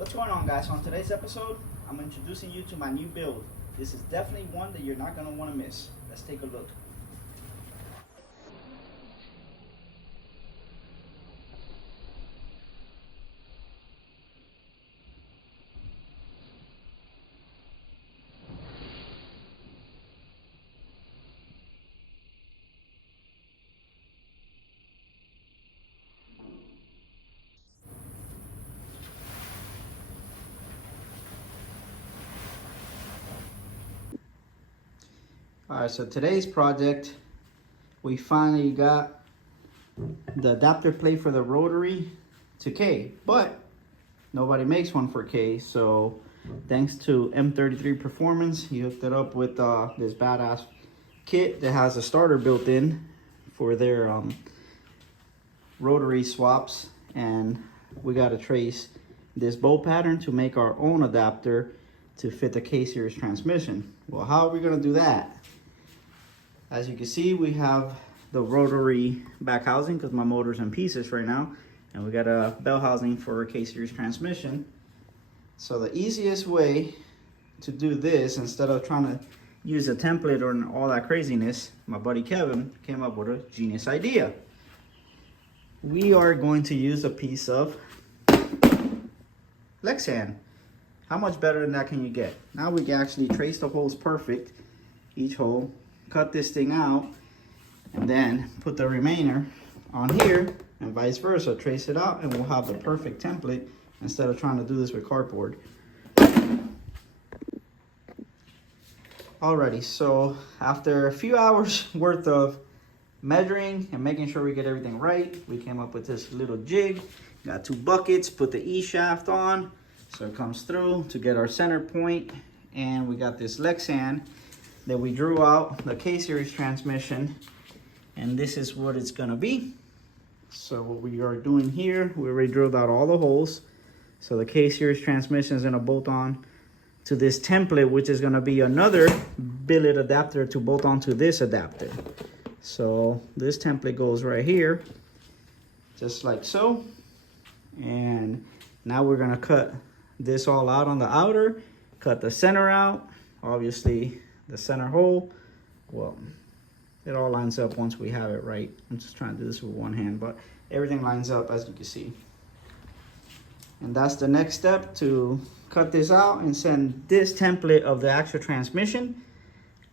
What's going on, guys? On today's episode, I'm introducing you to my new build. This is definitely one that you're not going to want to miss. Let's take a look. Alright, so today's project, we finally got the adapter plate for the rotary to K, but nobody makes one for K, so thanks to M33 Performance, he hooked it up with this badass kit that has a starter built in for their rotary swaps, and we got to trace this bolt pattern to make our own adapter to fit the K-series transmission. Well, how are we going to do that? As you can see, we have the rotary back housing because my motor's in pieces right now, and we got a bell housing for a K-series transmission. So the easiest way to do this, instead of trying to use a template or all that craziness, my buddy Kevin came up with a genius idea. We are going to use a piece of Lexan. How much better than that can you get? Now we can actually trace the holes perfect, each hole, cut this thing out, and then put the remainder on here, and vice versa. Trace it out, and we'll have the perfect template instead of trying to do this with cardboard. Alrighty, so after a few hours worth of measuring and making sure we get everything right, we came up with this little jig. Got two buckets, put the E shaft on so it comes through to get our center point, and we got this Lexan that we drew out the K-series transmission, and this is what it's gonna be. So what we are doing here, we already drilled out all the holes, so the K-series transmission is gonna bolt on to this template, which is gonna be another billet adapter to bolt onto this adapter. So this template goes right here, just like so. And now we're gonna cut this all out on the outer, cut the center out, obviously the center hole. Well, it all lines up once we have it right. I'm just trying to do this with one hand, but everything lines up as you can see. And that's the next step, to cut this out and send this template of the actual transmission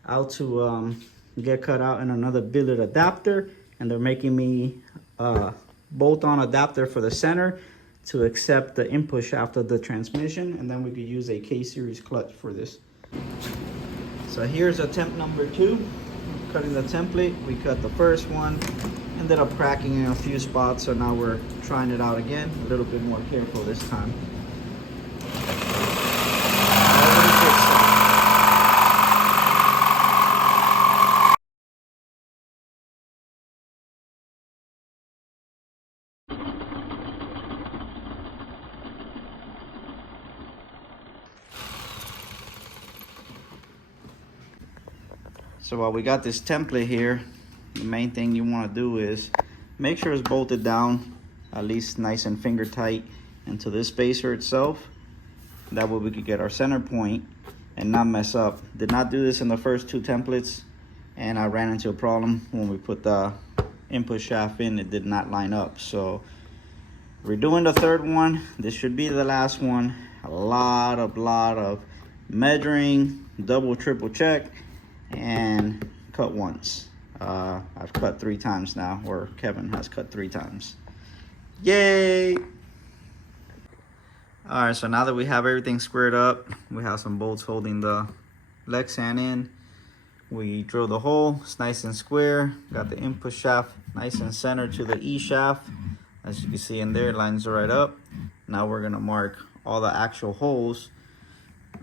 out to get cut out in another billet adapter. And they're making me a bolt-on adapter for the center to accept the input shaft of the transmission, and then we could use a K-series clutch for this. So here's attempt number 2, cutting the template. We cut the first one, ended up cracking in a few spots, so now we're trying it out again, a little bit more careful this time. So while we got this template here, the main thing you want to do is make sure it's bolted down at least nice and finger tight into this spacer itself. That way we could get our center point and not mess up. Did not do this in the first 2 templates, and I ran into a problem when we put the input shaft in. It did not line up. So we're doing the 3rd one. This should be the last one. A lot of measuring, double, triple check, and cut once. I've cut 3 times now, or Kevin has cut 3 times. Yay! All right, so now that we have everything squared up, we have some bolts holding the Lexan in. We drill the hole, it's nice and square. Got the input shaft nice and center to the E shaft. As you can see in there, it lines right up. Now we're gonna mark all the actual holes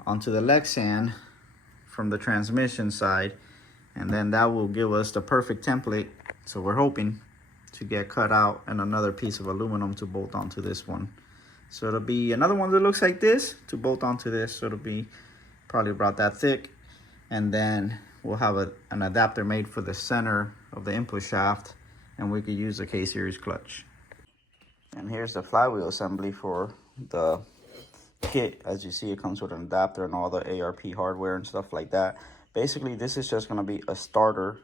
onto the Lexan from the transmission side, and then that will give us the perfect template. So we're hoping to get cut out and another piece of aluminum to bolt onto this one. So it'll be another one that looks like this to bolt onto this. So it'll be probably about that thick, and then we'll have an adapter made for the center of the input shaft, and we could use a K-series clutch. And here's the flywheel assembly for the kit. As you see, it comes with an adapter and all the ARP hardware and stuff like that. Basically, this is just going to be a starter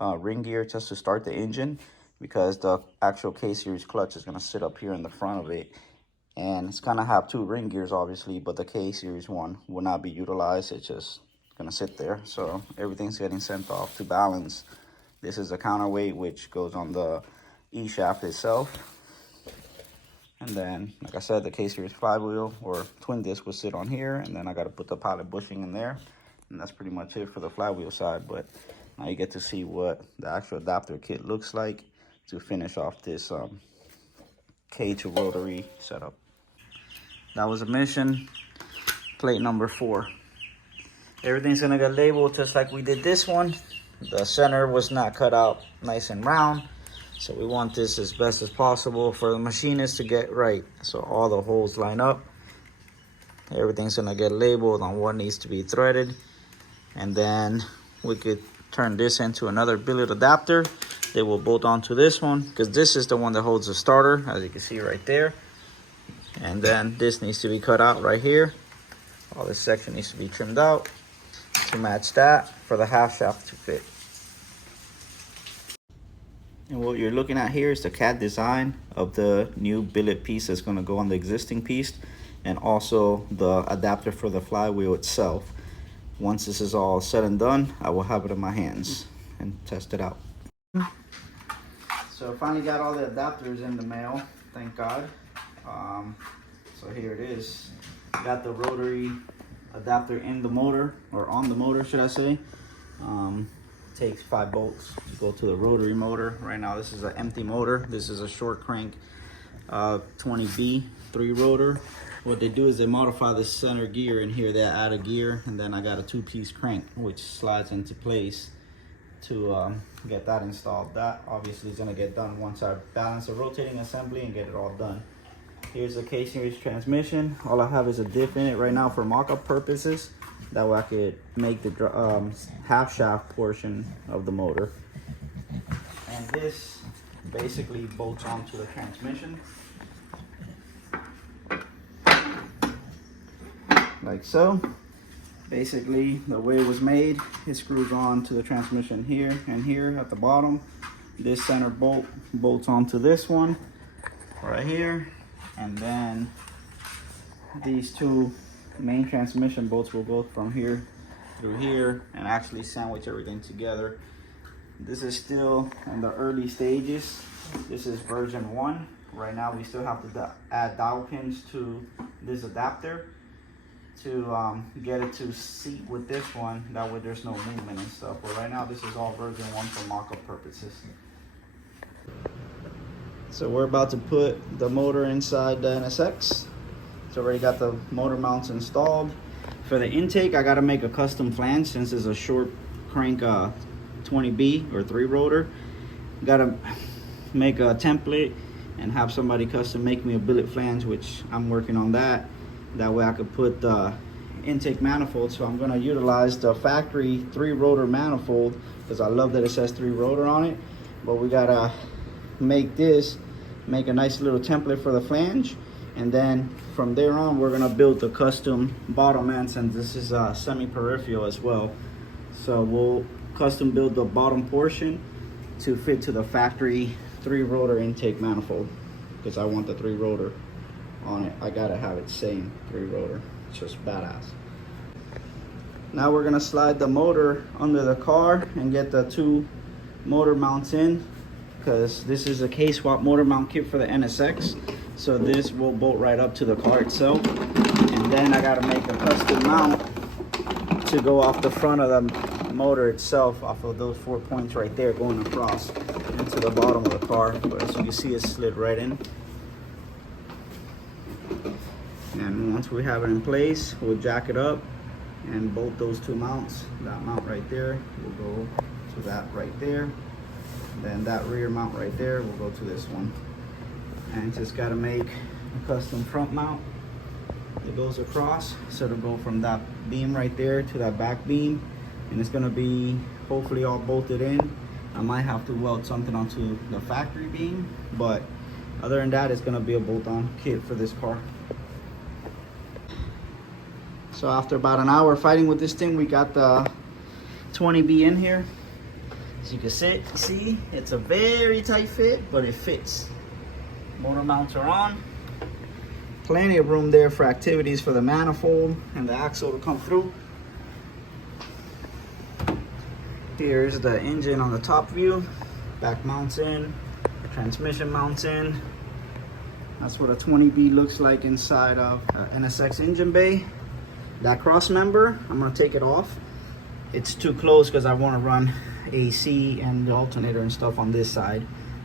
ring gear just to start the engine, because the actual K-series clutch is going to sit up here in the front of it, and it's going to have 2 ring gears obviously, but the K-series one will not be utilized. It's just going to sit there, so everything's getting sent off to balance. This is a counterweight which goes on the E-shaft itself. And then, like I said, the K-series flywheel or twin disc will sit on here, and then I got to put the pilot bushing in there, and that's pretty much it for the flywheel side. But now you get to see what the actual adapter kit looks like to finish off this K to rotary setup. That was a mission plate number 4. Everything's gonna get labeled just like we did this one. The center was not cut out nice and round, so we want this as best as possible for the machinist to get right. So all the holes line up. Everything's gonna get labeled on what needs to be threaded, and then we could turn this into another billet adapter. They will bolt onto this one, because this is the one that holds the starter, as you can see right there. And then this needs to be cut out right here. All this section needs to be trimmed out to match that for the half shaft to fit. And what you're looking at here is the CAD design of the new billet piece that's going to go on the existing piece, and also the adapter for the flywheel itself. Once this is all said and done, I will have it in my hands and test it out. So I finally got all the adapters in the mail, thank God. So here it is. Got the rotary adapter in the motor, or on the motor should I say. Takes 5 bolts to go to the rotary motor. Right now this is an empty motor. This is a short crank 20B 3 rotor. What they do is they modify the center gear in here. They add a gear, and then I got a 2-piece crank which slides into place to get that installed. That obviously is going to get done once I balance the rotating assembly and get it all done. Here's the K-series transmission. All I have is a diff in it right now for mock-up purposes. That way I could make the half shaft portion of the motor. And this basically bolts onto the transmission. Like so. Basically, the way it was made, it screws on to the transmission here and here at the bottom. This center bolt bolts onto this one right here. And then these 2 main transmission bolts will go from here through here and actually sandwich everything together. This is still in the early stages. This is version 1. Right now we still have to add dowel pins to this adapter to get it to seat with this one. That way there's no movement and stuff. But right now this is all version 1 for mock-up purposes. So we're about to put the motor inside the NSX. It's already got the motor mounts installed. For the intake, I got to make a custom flange since it's a short crank 20B or 3 rotor. Got to make a template and have somebody custom make me a billet flange, which I'm working on that. That way I could put the intake manifold. So I'm going to utilize the factory 3 rotor manifold, because I love that it says 3 rotor on it. But we got to make a nice little template for the flange, and then from there on we're gonna build the custom bottom ends, and this is a semi-peripheral as well. So we'll custom build the bottom portion to fit to the factory 3 rotor intake manifold, because I want the 3 rotor on it. I gotta have it same 3 rotor. It's just badass. Now we're gonna slide the motor under the car and get the 2 motor mounts in, because this is a K-swap motor mount kit for the NSX. So this will bolt right up to the car itself. And then I gotta make a custom mount to go off the front of the motor itself, off of those 4 points right there going across into the bottom of the car. But as you can see, it's slid right in. And once we have it in place, we'll jack it up and bolt those 2 mounts. That mount right there will go to that right there. Then that rear mount right there will go to this one. And just got to make a custom front mount that goes across. So it'll go from that beam right there to that back beam. And it's going to be hopefully all bolted in. I might have to weld something onto the factory beam. But other than that, it's going to be a bolt-on kit for this car. So after about an hour fighting with this thing, we got the 20B in here. As you can see, it's a very tight fit, but it fits. Motor mounts are on. Plenty of room there for activities for the manifold and the axle to come through. Here's the engine on the top view. Back mounts in, transmission mounts in. That's what a 20B looks like inside of NSX engine bay. That cross member, I'm gonna take it off. It's too close because I want to run AC and the alternator and stuff on this side.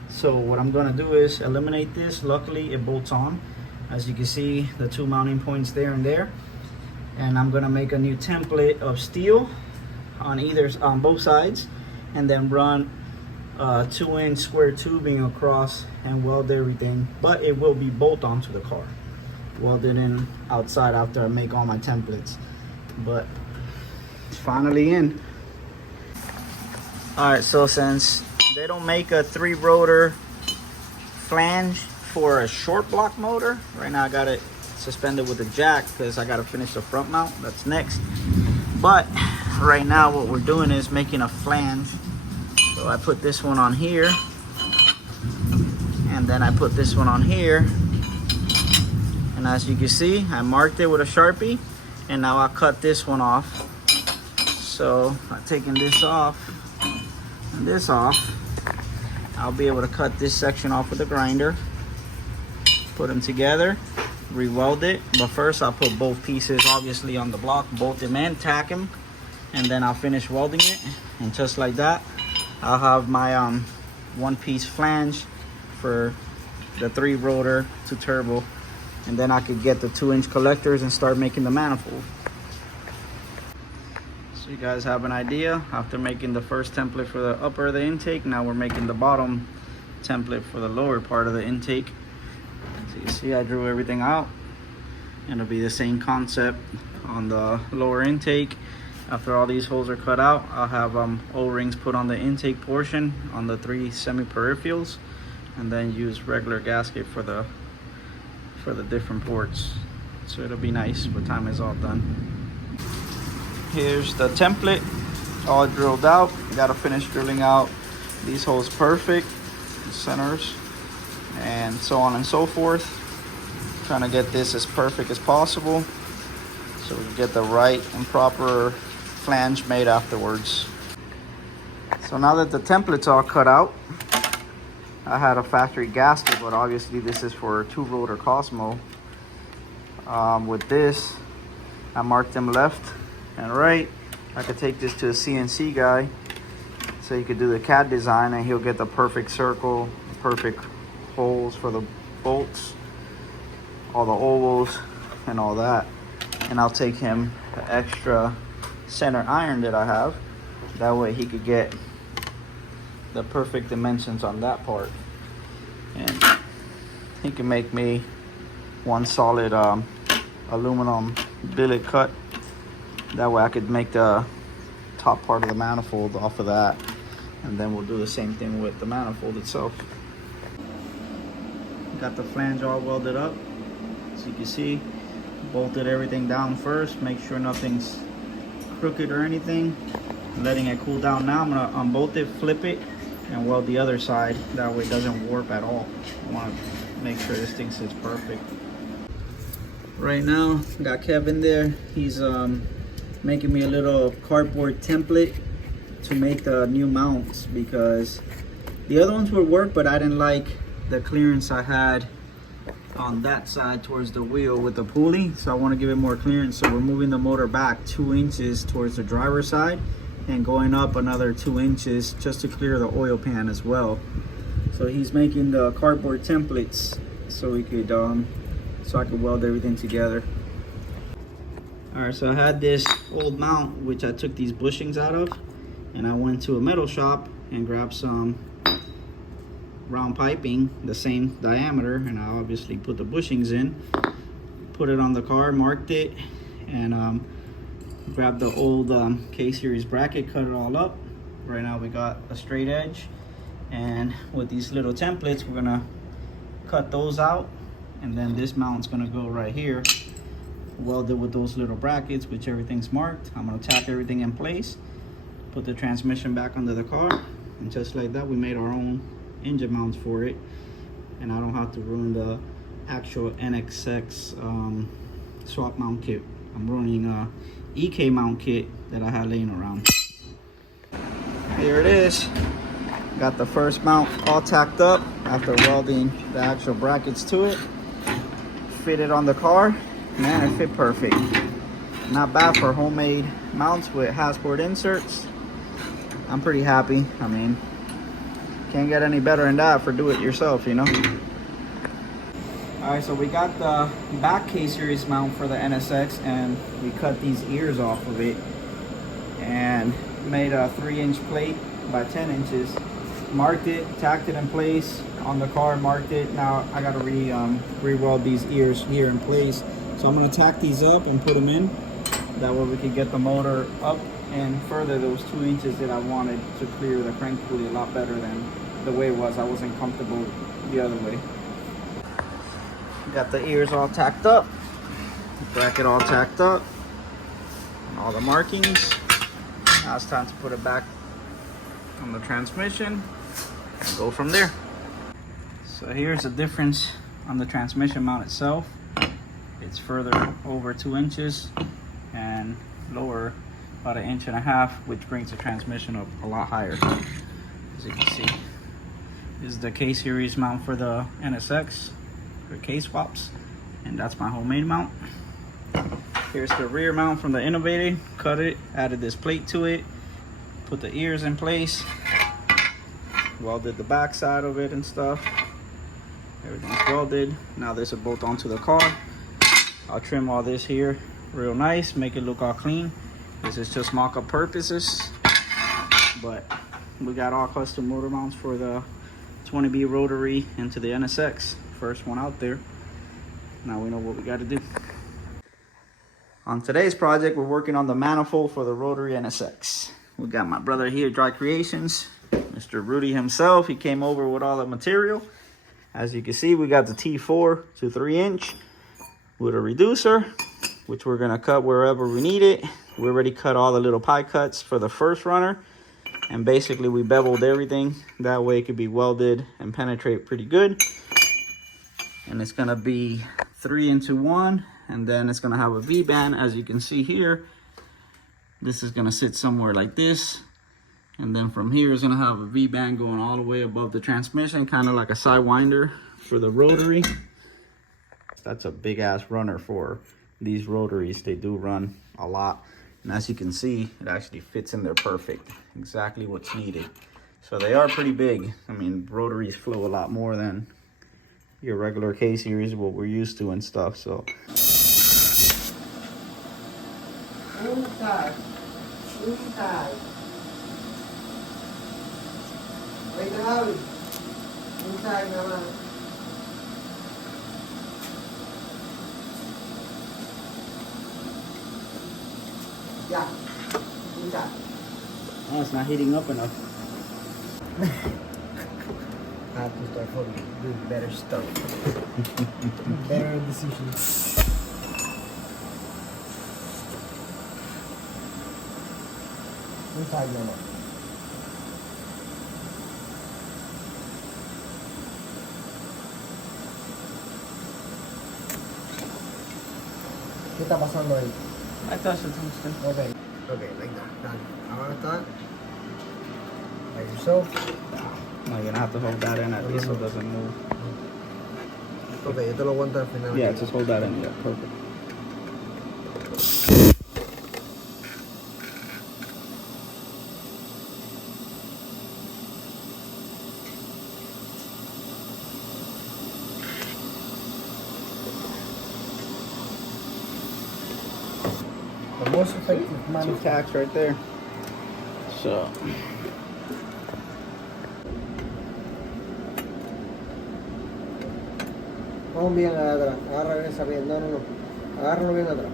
So what I'm gonna do is eliminate this. Luckily it bolts on. As you can see, the two mounting points there and there. And I'm gonna make a new template of steel on both sides, and then run 2-inch square tubing across and weld everything. But it will be bolt onto the car, welded in outside after I make all my templates. But it's finally in. All right, so since they don't make a 3-rotor flange for a short block motor, right now I got it suspended with a jack because I got to finish the front mount. That's next. But right now what we're doing is making a flange. So I put this one on here, and then I put this one on here. And as you can see, I marked it with a Sharpie, and now I'll cut this one off. So I'm taking this off and this off. I'll be able to cut this section off with a grinder, put them together, re-weld it. But first I'll put both pieces obviously on the block, bolt them in, tack them, and then I'll finish welding it. And just like that, I'll have my one-piece flange for the 3-rotor to turbo. And then I could get the 2-inch collectors and start making the manifold. So you guys have an idea. After making the first template for the upper of the intake, now we're making the bottom template for the lower part of the intake. So you see I drew everything out, and it'll be the same concept on the lower intake. After all these holes are cut out, I'll have O-rings put on the intake portion on the 3 semi-peripherals, and then use regular gasket for the different ports. So it'll be nice by the time it's all done. Here's the template all drilled out. Gotta finish drilling out these holes perfect, the centers, and so on and so forth. Trying to get this as perfect as possible so we can get the right and proper flange made afterwards. So now that the template's all cut out, I had a factory gasket, but obviously this is for 2-rotor Cosmo. With this, I marked them left and right. I could take this to a CNC guy so he could do the CAD design, and he'll get the perfect circle, perfect holes for the bolts, all the ovals and all that. And I'll take him the extra center iron that I have. That way he could get the perfect dimensions on that part, and he can make me one solid aluminum billet cut. That way I could make the top part of the manifold off of that, and then we'll do the same thing with the manifold itself. Got the flange all welded up. As you can see, bolted everything down first, make sure nothing's crooked or anything. Letting it cool down now. I'm gonna unbolt it, flip it, and weld the other side. That way it doesn't warp at all. I want to make sure this thing sits perfect. Right now, got Kevin there. He's making me a little cardboard template to make the new mounts, because the other ones would work, but I didn't like the clearance I had on that side towards the wheel with the pulley, so I want to give it more clearance. So we're moving the motor back 2 inches towards the driver's side and going up another 2 inches just to clear the oil pan as well. So he's making the cardboard templates so we could so I could weld everything together. All right, so I had this old mount which I took these bushings out of, and I went to a metal shop and grabbed some round piping the same diameter, and I obviously put the bushings in, put it on the car, marked it, and grabbed the old K-series bracket, cut it all up. Right now we got a straight edge, and with these little templates we're gonna cut those out, and then this mount's gonna go right here welded with those little brackets, which everything's marked. I'm gonna tack everything in place, put the transmission back under the car, and just like that, we made our own engine mounts for it, and I don't have to ruin the actual NXX swap mount kit. I'm running a EK mount kit that I had laying around. Here it is. Got the first mount all tacked up after welding the actual brackets to it. Fitted on the car. Man, it fit perfect. Not bad for homemade mounts with Hasport inserts. I'm pretty happy. I mean, can't get any better than that for do it yourself, you know. All right, so we got the back K-series mount for the NSX, and we cut these ears off of it and made a 3-inch plate by 10 inches. Marked it, tacked it in place on the car, marked it. Now I gotta re-weld these ears here in place. So I'm gonna tack these up and put them in. That way we can get the motor up and further those 2 inches that I wanted to clear the crank pulley a lot better than the way it was. I wasn't comfortable the other way. Got the ears all tacked up, bracket all tacked up, and all the markings. Now it's time to put it back on the transmission and go from there. So here's the difference on the transmission mount itself. It's further over 2 inches and lower about 1.5 inches, which brings the transmission up a lot higher. As you can see, this is the K-series mount for the NSX. For K-swaps, and that's my homemade mount. Here's the rear mount from the Innovator. Cut it, added this plate to it, put the ears in place, welded the back side of it and stuff. Everything's welded. Now there's a bolt onto the car. I'll trim all this here real nice, make it look all clean. This is just mock-up purposes, but we got all custom motor mounts for the 20B rotary into the NSX. First one out there. Now we know what we got to do. On today's project, we're working on the manifold for the rotary NSX. We got my brother here, Dry Creations, Mr. Rudy himself. He came over with all the material. As you can see, we got the T4 to 3-inch with a reducer, which we're gonna cut wherever we need it. We already cut all the little pie cuts for the first runner, and basically we beveled everything. That way it could be welded and penetrate pretty good. And it's gonna be 3 into 1, and then it's gonna have a V-band. As you can see here, this is gonna sit somewhere like this, and then from here is gonna have a V-band going all the way above the transmission, kind of like a sidewinder for the rotary. That's a big ass runner for these rotaries. They do run a lot, and as you can see, it actually fits in there perfect, exactly what's needed. So they are pretty big. I mean, rotaries flow a lot more than your regular K-series, what we're used to and stuff. So inside. Wait, no. Inside, no. Yeah. Inside. oh, it's not heating up enough. I have to start doing better stuff. Better decisions. Inside, no. ¿Qué está pasando ahí? I touched the tungsten. Okay. Okay, like that. Done. Ahora está. Like yourself. No, you're gonna have to hold that in at least so it doesn't move. Okay, yo te lo aguanto al final. Yeah, just hold that in. Yeah, perfect. The most effective man. 2 tacks right there. So Vamos bien atrás. Agarra bien esa bien. No, no, no. Agárralo bien atrás.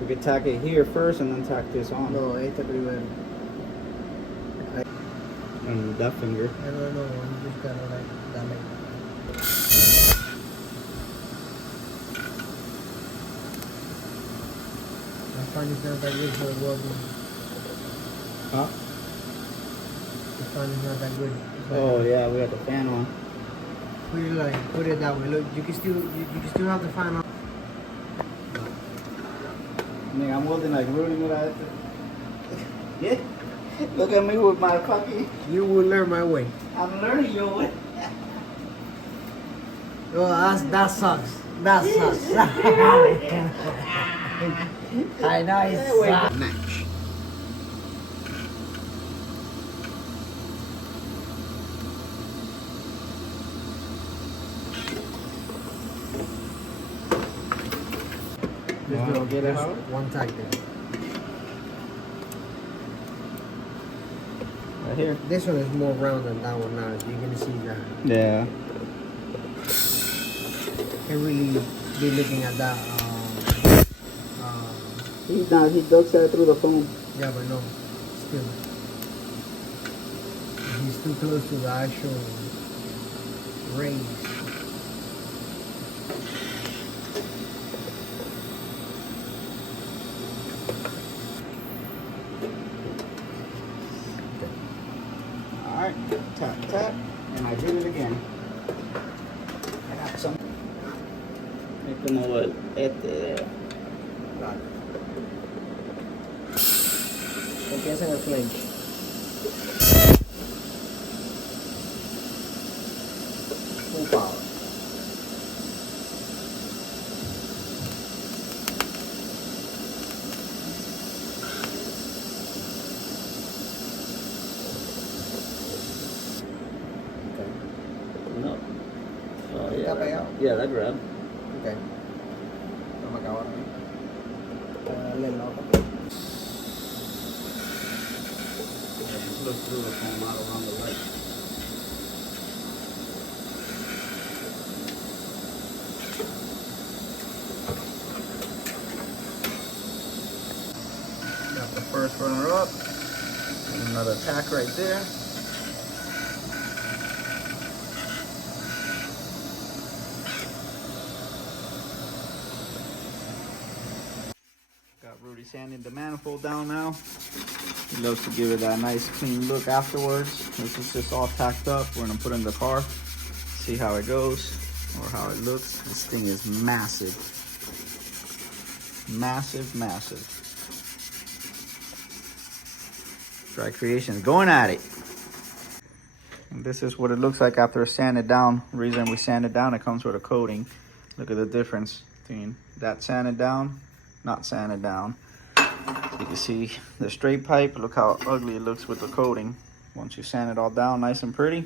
we could tack it here first and then tack this on. No, este primero. with that finger. I don't know. You just gotta like that like. I find it's not that good for the welding. Huh? The fan is not that good. Oh yeah, we got the fan on. Put it that way. Look, you can still have the fan on. I mean, I'm welding like Rudy with that. Yeah. Look at me with my fucking. You will learn my way. I'm learning your way. Oh, that sucks. That sucks. I know it sucks. Match. There's one tag there. Right here. This one is more round than that one now. You're gonna see that. Yeah. Can't really be looking at that. He's not. He ducks that through the phone. Yeah, but no. Still. He's too close to the actual rays. Alright, tap, tap, and I did it again. I got some. Como there. Empieza en el flange. Full power. No. Oh yeah. Yeah, that grabbed. Okay. No me acabo ahora. Dale el loco. Just look through the phone model on the light. Got the first runner up. And another tack right there. Got Rudy sanding the manifold down now. He loves to give it that nice clean look afterwards. This is just all tacked up. We're gonna put it in the car, see how it goes or how it looks. This thing is massive. Massive, massive. Dry Creations going at it. And this is what it looks like after sanded down. The reason we sand it down, it comes with a coating. Look at the difference between that sanded down, not sanded down. You can see the straight pipe. Look how ugly it looks with the coating. Once you sand it all down nice and pretty,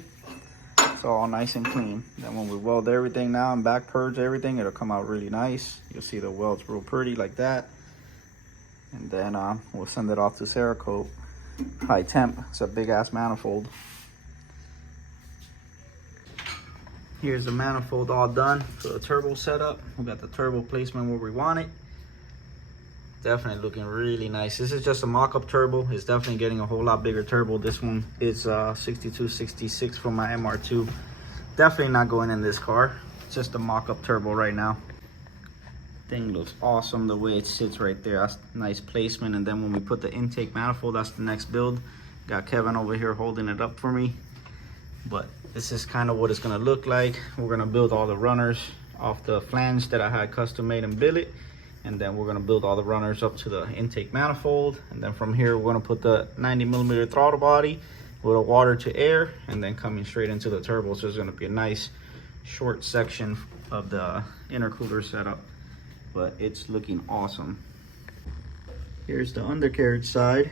it's all nice and clean. Then when we weld everything now and back purge everything, it'll come out really nice. You'll see the welds real pretty like that. And then we'll send it off to Cerakote. High temp. It's a big ass manifold. Here's the manifold all done for the turbo setup. We got the turbo placement where we want it. Definitely looking really nice. This is just a mock-up turbo. It's definitely getting a whole lot bigger turbo. This one is 6266 from my MR2. Definitely not going in this car. It's just a mock-up turbo right now. Thing looks awesome the way it sits right there. That's nice placement. And then when we put the intake manifold, that's the next build. Got Kevin over here holding it up for me. But this is kind of what it's gonna look like. We're gonna build all the runners off the flange that I had custom made in billet. And then we're gonna build all the runners up to the intake manifold. And then from here, we're gonna put the 90mm throttle body with a water to air, and then coming straight into the turbo. So it's gonna be a nice short section of the intercooler setup, but it's looking awesome. Here's the undercarriage side.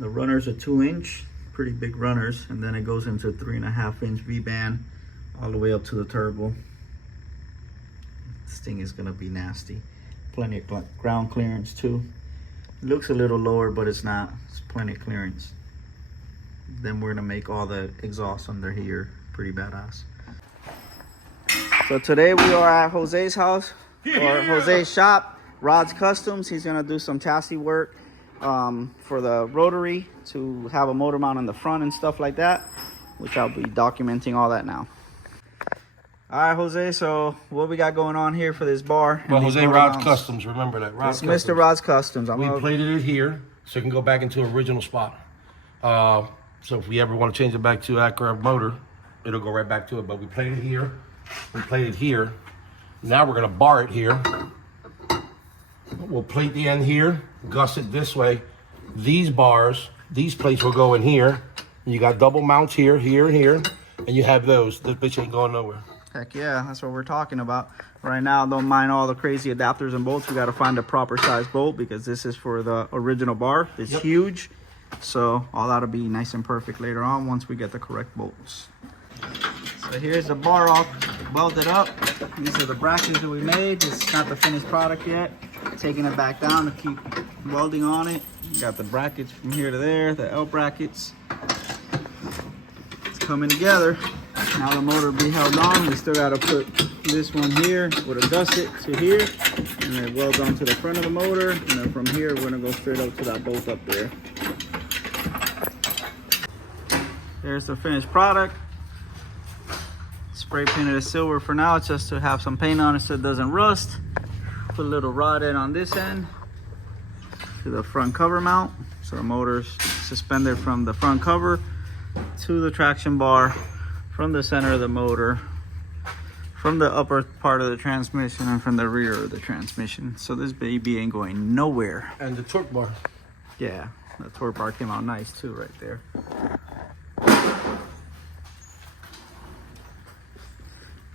The runners are 2-inch, pretty big runners. And then it goes into 3.5-inch V-band all the way up to the turbo. This thing is gonna be nasty. Plenty of ground clearance too. It looks a little lower, but it's not. It's plenty of clearance. Then we're gonna make all the exhaust under here pretty badass. So today we are at Jose's house, or Jose's shop, Rod's Customs. He's gonna do some chassis work. for the rotary to have a motor mount in the front and stuff like that, which I'll be documenting all that now. All right, Jose, so what we got going on here for this bar? Well, Jose Rod's Customs, remember that. It's Mr. Rod's Customs. We plated it here so it can go back into original spot. So if we ever want to change it back to Acura motor, it'll go right back to it. But we plated here, we plated here. Now we're gonna bar it here. We'll plate the end here, gusset this way. These bars, these plates will go in here. You got double mounts here, here, and here, and you have those. This bitch ain't going nowhere. Heck yeah, that's what we're talking about. Right now, don't mind all the crazy adapters and bolts. We got to find a proper size bolt because this is for the original bar. It's huge. So all that'll be nice and perfect later on once we get the correct bolts. So here's the bar all welded up. These are the brackets that we made. It's not the finished product yet. Taking it back down to keep welding on it. You got the brackets from here to there, the L brackets. It's coming together. Now the motor will be held on. We still got to put this one here with a gusset to here, and then weld onto the front of the motor. And then from here, we're gonna go straight up to that bolt up there. There's the finished product. Spray painted it silver for now, just to have some paint on it so it doesn't rust. Put a little rod end on this end to the front cover mount. So the motor's suspended from the front cover to the traction bar, from the center of the motor, from the upper part of the transmission, and from the rear of the transmission. So this baby ain't going nowhere. And the torque bar. Yeah, the torque bar came out nice too right there.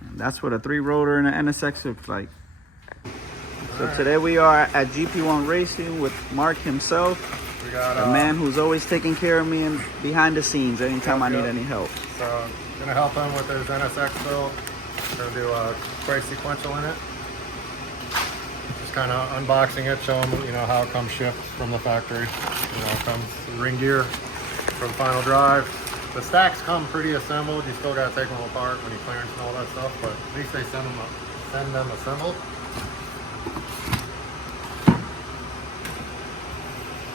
And that's what a 3-rotor and an NSX looks like. So today we are at GP1 Racing with Mark himself, We got the man who's always taking care of me and behind the scenes anytime I need any help. So gonna help him with his NSX build. Gonna do a quick sequential in it. Just kind of unboxing it, show him how it comes shipped from the factory. It comes ring gear from Final Drive. The stacks come pre assembled. You still gotta take them apart when you clearance and all that stuff, but at least they send them assembled.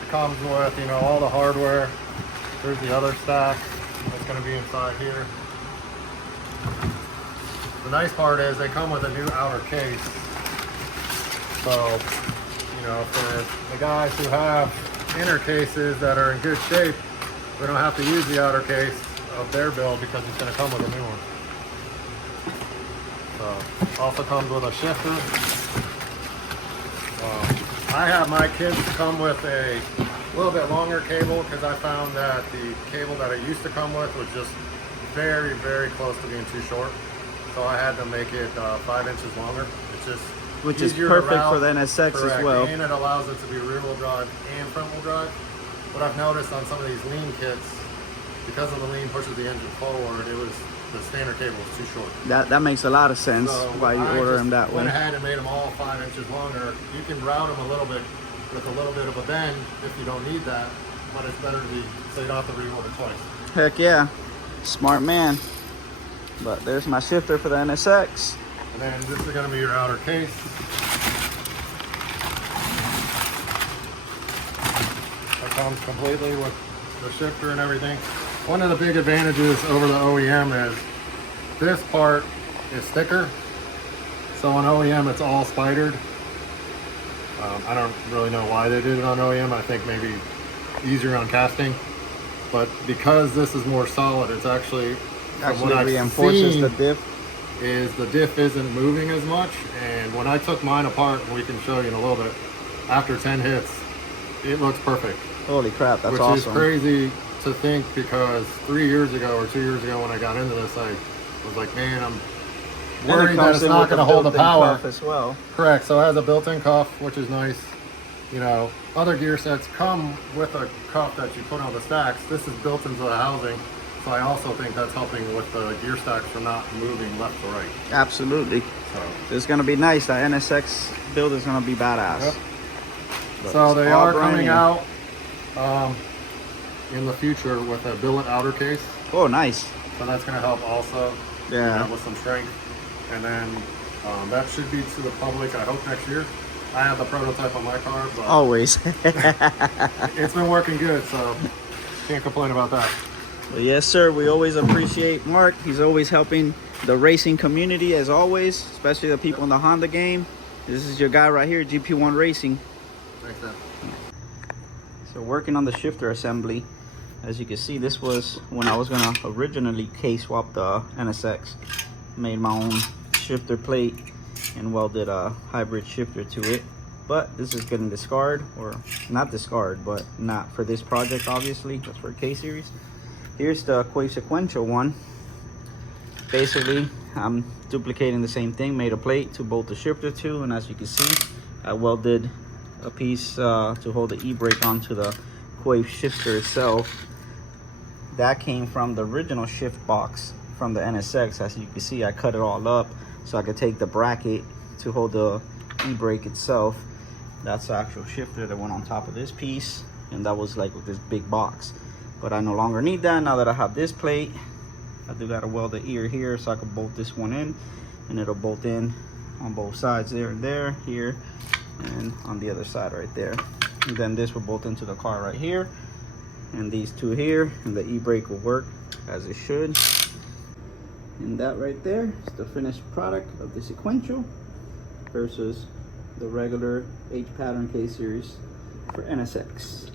It comes with all the hardware. There's the other stack that's going to be inside here. The nice part is they come with a new outer case. So, for the guys who have inner cases that are in good shape, we don't have to use the outer case of their build because it's going to come with a new one. So, also comes with a shifter. I have my kids come with a little bit longer cable because I found that the cable that it used to come with was just very, very close to being too short. So I had to make it 5 inches longer. It's just which is perfect for the NSX as well. And it allows it to be rear wheel drive and front wheel drive. What I've noticed on some of these lean kits, because of the lean pushes the engine forward, the standard cable is too short. That makes a lot of sense why you order them that way. Went ahead and made them all 5 inches longer. You can route them a little bit with a little bit of a bend if you don't need that, but it's better to be, so you don't have to reorder twice. Heck yeah, smart man. But there's my shifter for the NSX. And then this is going to be your outer case. That comes completely with the shifter and everything. One of the big advantages over the OEM is this part is thicker. So on OEM it's all spidered. I don't really know why they did it on OEM. I think maybe easier on casting. But because this is more solid, it's actually reinforces the diff. The diff isn't moving as much. And when I took mine apart, we can show you in a little bit, after 10 hits, it looks perfect. Holy crap, that's which awesome. Which is crazy to think because 3 years ago or 2 years ago when I got into this, I was like, man, I'm worried that it's not going to hold the power. As well. Correct. So it has a built-in cuff, which is nice. Other gear sets come with a cuff that you put on the stacks. This is built into the housing. So I also think that's helping with the gear stacks from not moving left to right. Absolutely. So it's going to be nice. That NSX build is going to be badass. Yep. So they are coming out in the future with a billet outer case. Oh, nice. So that's going to help also. Yeah. With some strength. And then that should be to the public, I hope, next year. I have the prototype on my car, but Always. it's been working good, so can't complain about that. Well, yes, sir. We always appreciate Mark. He's always helping the racing community, as always, especially the people in the Honda game. This is your guy right here, GP1 Racing. Thanks, man. So working on the shifter assembly. As you can see, this was when I was gonna originally K-swap the NSX. Made my own shifter plate and welded a hybrid shifter to it. But this is getting discarded, or not discarded, but not for this project, obviously. That's for K-Series. Here's the Sequential one. Basically, I'm duplicating the same thing, made a plate to bolt the shifter to, and as you can see, I welded a piece to hold the e-brake onto the Quave shifter itself. That came from the original shift box from the NSX. As you can see, I cut it all up so I could take the bracket to hold the e-brake itself. That's the actual shifter that went on top of this piece, and that was like with this big box. But I no longer need that now that I have this plate. I do gotta weld the ear here so I can bolt this one in, and it'll bolt in on both sides, there and there, here, and on the other side right there. And then this will bolt into the car right here, and these two here, and the e-brake will work as it should. And that right there is the finished product of the Sequential versus the regular H-pattern K-Series for NSX.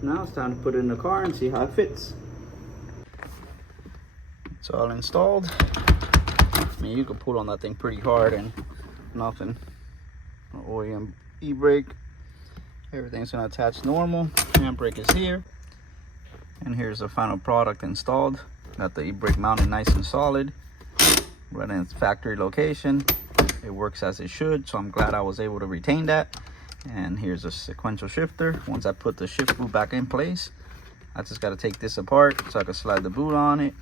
Now it's time to put it in the car and see how it fits. It's all installed. I mean, you can pull on that thing pretty hard and nothing. OEM e-brake. Everything's gonna attach normal. Handbrake is here. And here's the final product installed. Got the e-brake mounted nice and solid. Right in its factory location. It works as it should, so I'm glad I was able to retain that. And here's a sequential shifter. Once I put the shift boot back in place, I just got to take this apart so I can slide the boot on it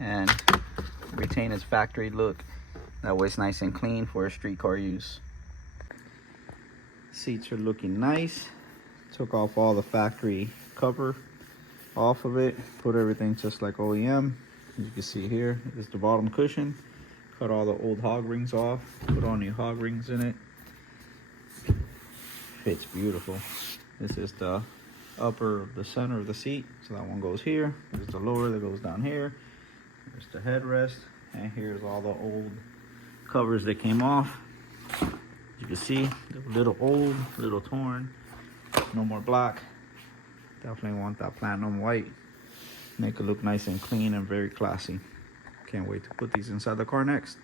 and retain its factory look. That way it's nice and clean for a street car use. Seats are looking nice. Took off all the factory cover off of it, put everything just like OEM. As you can see here is the bottom cushion. Cut all the old hog rings off, put all new hog rings in it. Fits beautiful. This is the upper, the center of the seat, so that one goes here. There's the lower that goes down here. There's the headrest, and here's all the old covers that came off. You can see they're a little old, a little torn. No more black. Definitely want that platinum white. Make it look nice and clean and very classy. Can't wait to put these inside the car next.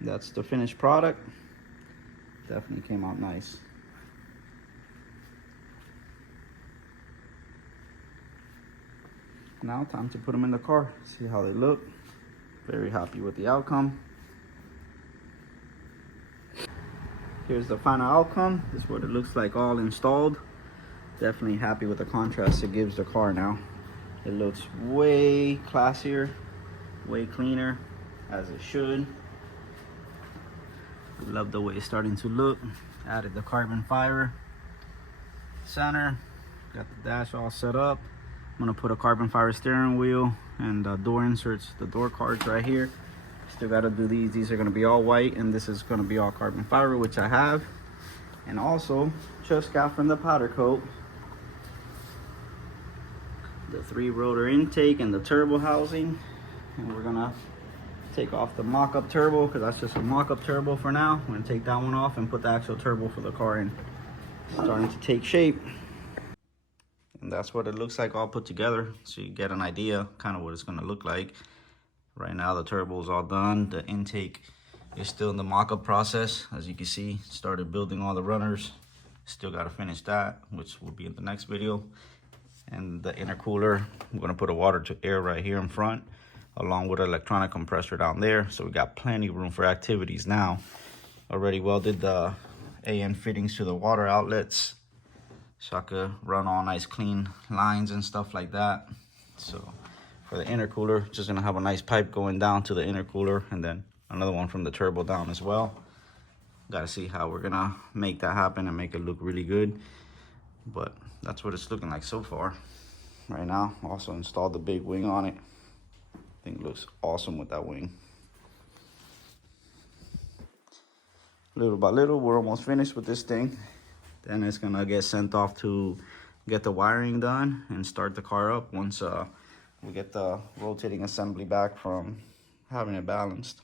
That's the finished product. Definitely came out nice. Now time to put them in the car, see how they look. Very happy with the outcome. Here's the final outcome. This is what it looks like all installed. Definitely happy with the contrast it gives the car now. It looks way classier, way cleaner, as it should. Love the way it's starting to look. Added the carbon fiber center. Got the dash all set up. I'm gonna put a carbon fiber steering wheel and door inserts, the door cards right here. Still gotta do these. These are gonna be all white, and this is gonna be all carbon fiber, which I have. And also, just got from the powder coat, the 3 rotor intake and the turbo housing. And we're gonna take off the mock-up turbo, because that's just a mock-up turbo for now. I'm gonna take that one off and put the actual turbo for the car in. Starting to take shape. And that's what it looks like all put together, so you get an idea kind of what it's going to look like. Right now the turbo is all done. The intake is still in the mock-up process. As you can see, started building all the runners. Still got to finish that, which will be in the next video. And the intercooler, I'm going to put a water to air right here in front, along with an electronic compressor down there. So we got plenty of room for activities now. Already welded the AN fittings to the water outlets, so I could run all nice clean lines and stuff like that. So for the intercooler, just gonna have a nice pipe going down to the intercooler, and then another one from the turbo down as well. Gotta see how we're gonna make that happen and make it look really good. But that's what it's looking like so far. Right now, also installed the big wing on it. I think it looks awesome with that wing. little by little. We're almost finished with this thing. Then it's gonna get sent off to get the wiring done and start the car up once we get the rotating assembly back from having it balanced.